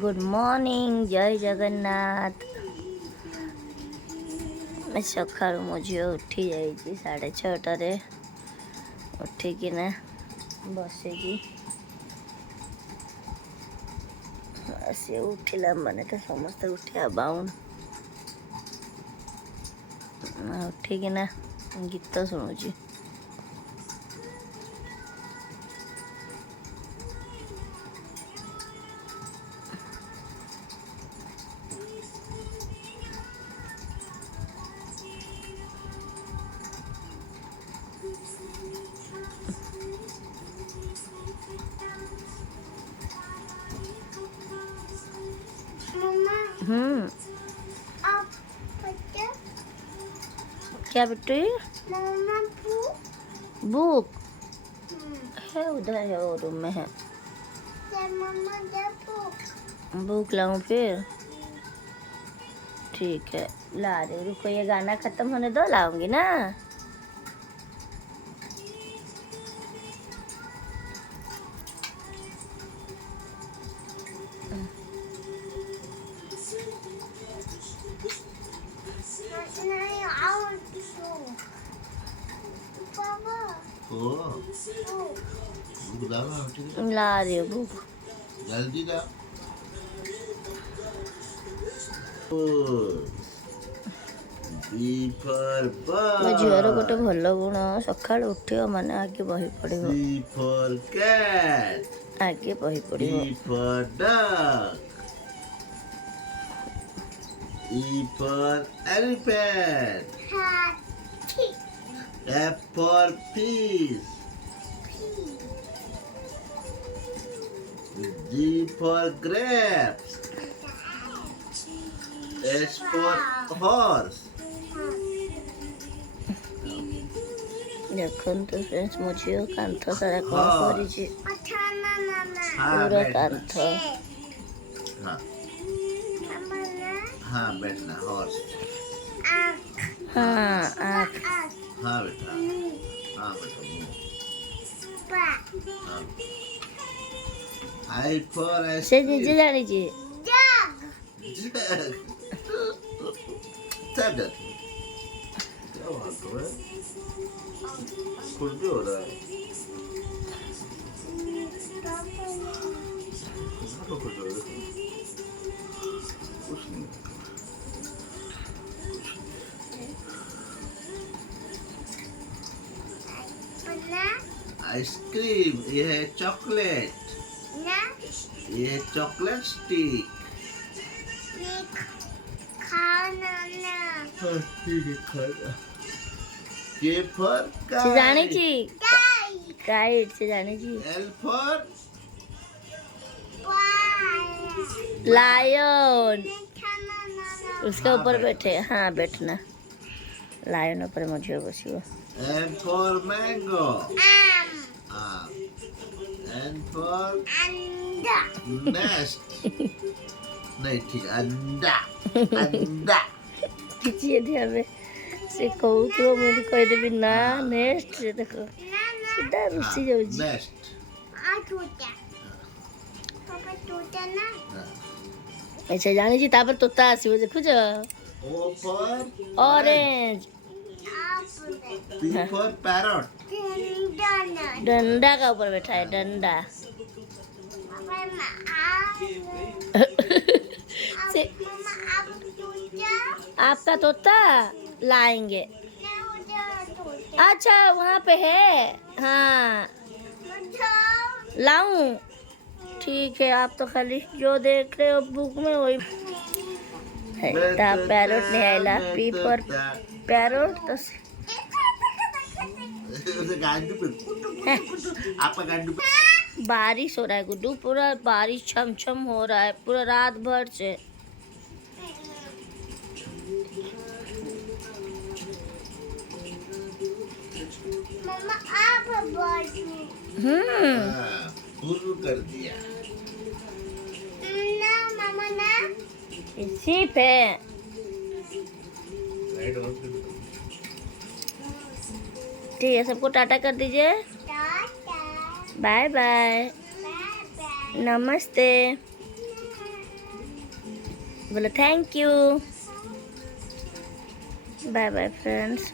Good morning, जय जगन्नाथ। सकाळु मो झील उठी जाइए 6:30 उठिकिना बसिकी सी उठिला माने तो समस्ते उठिया बाउन उठिकिना गीत शुणुची। आप पढ़ते? क्या बेटी? मम्मा बुक है उधर है, वो रूम में है। मम्मा दे बुक। बुक लाऊं फिर? ठीक है ला रही हूँ, रुको ये गाना खत्म होने दो, लाऊंगी ना। नहीं और पापा बुक दावा ठीक है, ला रही हूँ बुक। जल्दी दा। बी फॉर ମୋ ଝିଅର ଗୋଟେ बॉय, ଭଲ ଗୁଣ, ସକାଳୁ ଉଠିବ ମାନେ ଆଗେ ବହି ପଢ଼ିବ, सी फॉर कैट, ଆଗେ ବହି डी ପଢ଼ିବ। For duck, E for elephant, हाथी F for fish, G for grapes, S for horse. ଦେଖନ୍ତୁ ଫ୍ରେଣ୍ଡସ୍, ମୋ ଝିଅ କାନ୍ଥ ସାରା କ'ଣ କରିଛି, अच्छा ना ना ना हाँ ପୁରା बैठना, କାନ୍ଥ। हाँ मम्मा ना हाँ बैठना, हॉर्स। आँख ହଁ ଆଖ आँख हाँ बेटा, हाँ बेटा, मुंह। पा हाँ। आई फॉर ସେ ନିଜେ ଜାଣିଛି। जग क्या बात हो रहा है? कुछ भी हो रहा है? कुछ हो रहा है? कुछ नहीं। बना आइसक्रीम, ये है चॉकलेट, ना ये है चॉकलेट स्टिक। निक खाना ना हाँ, ठीक है, खाना। के फॉर ସେ ଜାଣିଛି गाय କାଇଟ୍, ସେ ଜାଣିଛି। एल फॉर पाय लायन, खाना ना ना उसके हाँ, ऊपर बैठना। बैठे, हाँ बैठना। लायन ऊपर ମୋ ଝିଅ ବସିବ। एम फॉर मैंगो, आम एन फॉर अंडा नेस्ट। नहीं ठीक, अंडा, अंडा। କିଛି ଯଦି ଆମେ ସେ କହୁଥିବ ମୁଁ ବି କହିଦେବି ନା ନେକ୍ସଟ, ସେ ଦେଖ ना ना ସେଟା ରୁଷି ଯାଉଛି। नेस्ट। आ टूटा पापा टूटा ना ଆଚ୍ଛା ଜାଣିଛି, ତାପରେ ତୋତା ଆସିବ, ଦେଖୁଛ। ओ फॉर ऑरेंज, आप पी फॉर पैरट, ठंडा ना डंडा का ऊपर बैठा है, डंडा। पापा से मम्मा आप टूटा आपका तोता लाएंगे। ना उधर टूटा अच्छा वहाँ पे है, हाँ मुझे लाऊं? ठीक है, आप तो खाली जो देख रहे हो बुक में वही है। पैरोट नहीं आएला, पी फॉर पैरोट तो गांडू पे आपका गांडू पे बारिश हो रहा है गुड्डू, पूरा बारिश छम छम हो रहा है पूरा रात भर से। मम्मा आप बॉडी शुरू कर दिया। ना मम्मा ना सीप है। लाइट ऑफ कर दो। ठीक है, सबको टाटा कर दीजिए, tata bye bye, bye bye नमस्ते। बोलो thank you. Bye bye friends.